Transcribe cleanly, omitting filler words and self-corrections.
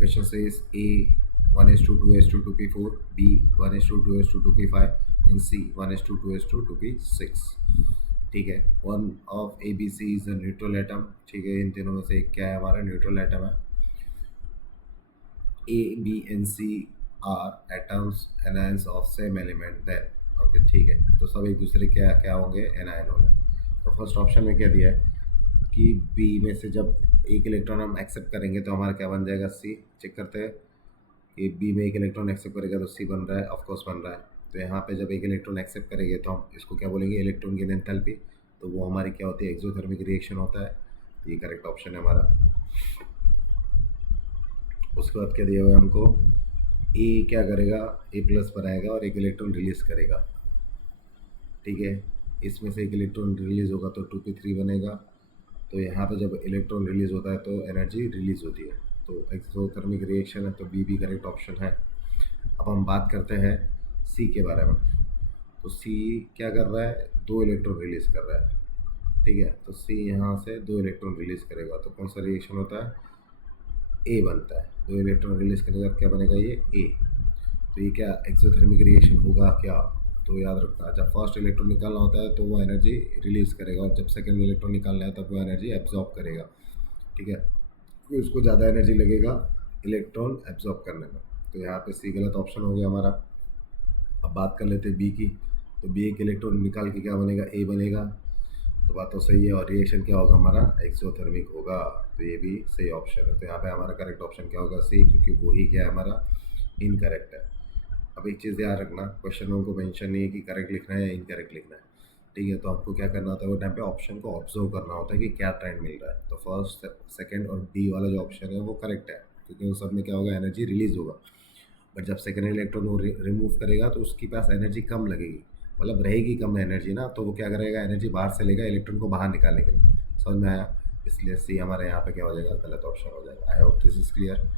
Question says A 1:2:2p4, B 1:2:2p5, and C 1:2:2p6. ठीक है, one of A B C is a neutral atom. ठीक है, इन तीनों में से एक क्या है, हमारा न्यूट्रल एटम है. A B and C are atoms anions of same element then. Okay, ठीक है, तो सब एक दूसरे क्या क्या होंगे, एनायन होंगे. तो फर्स्ट ऑप्शन में क्या दिया है कि बी में से जब एक इलेक्ट्रॉन हम एक्सेप्ट करेंगे तो हमारा क्या बन जाएगा, सी. चेक करते हैं कि बी में एक इलेक्ट्रॉन एक्सेप्ट करेगा तो सी बन रहा है, ऑफकोर्स बन रहा है. तो यहाँ पे जब एक इलेक्ट्रॉन एक्सेप्ट करेंगे तो हम इसको क्या बोलेंगे, इलेक्ट्रॉन गेन एंथैल्पी. तो वो हमारी क्या होती है, एक्सोथर्मिक रिएक्शन होता है. तो ये करेक्ट ऑप्शन है हमारा. उसके बाद क्या दिया हुआ है हमको, ए क्या करेगा, ए प्लस बनाएगा और एक इलेक्ट्रॉन रिलीज करेगा. ठीक है, इसमें से एक इलेक्ट्रॉन रिलीज होगा तो 2p3 बनेगा. तो यहाँ पे जब इलेक्ट्रॉन रिलीज होता है तो एनर्जी रिलीज होती है. तो एक्सोथर्मिक रिएक्शन है, तो बी भी करेक्ट ऑप्शन है. अब हम बात करते हैं सी के बारे में. तो सी क्या कर रहा है, दो इलेक्ट्रॉन रिलीज कर रहा है. ठीक है, तो सी यहाँ से दो इलेक्ट्रॉन रिलीज करेगा तो कौन सा रिएक्शन होता है, ए बनता है. दो इलेक्ट्रॉन रिलीज करने के बाद क्या बनेगा, ये ए. तो ये क्या एक्सोथर्मिक रिएक्शन होगा क्या. तो याद रखना, जब फर्स्ट इलेक्ट्रॉन निकालना होता है तो वो एनर्जी रिलीज करेगा, और जब सेकंड इलेक्ट्रॉन निकालना है तब वो एनर्जी एब्जॉर्ब करेगा. ठीक है, तो उसको ज़्यादा एनर्जी लगेगा इलेक्ट्रॉन एब्जॉर्ब करने में. तो यहाँ पे सी गलत ऑप्शन हो गया हमारा. अब बात कर लेते हैं बी की. तो बी एक इलेक्ट्रॉन निकाल के क्या बनेगा, ए बनेगा. तो बात तो सही है, और रिएक्शन क्या होगा हमारा, एक्सोथर्मिक होगा. तो ये भी सही ऑप्शन है. तो यहाँ पे हमारा करेक्ट ऑप्शन क्या होगा, सी, क्योंकि वही क्या है हमारा, इनकरेक्ट है. अब एक चीज़ याद रखना, क्वेश्चन में उनको मेंशन नहीं है कि करेक्ट लिखना है या इनकरेक्ट लिखना है. ठीक है, तो आपको क्या करना होता है, वो टाइम पे ऑप्शन को ऑब्जर्व करना होता है कि क्या ट्रेंड मिल रहा है. तो फर्स्ट, सेकंड और डी वाला जो ऑप्शन है वो करेक्ट है, क्योंकि उन सब में क्या होगा, एनर्जी रिलीज होगा. बट जब सेकंड इलेक्ट्रॉन वो रिमूव करेगा तो उसके पास एनर्जी कम लगेगी, मतलब रहेगी कम एनर्जी ना. तो वो क्या करेगा, एनर्जी बाहर से लेगा इलेक्ट्रॉन को बाहर निकालने के लिए. समझ में आया. इसलिए सी हमारे यहाँ पे क्या हो जाएगा, गलत ऑप्शन हो जाएगा. I hope this is clear.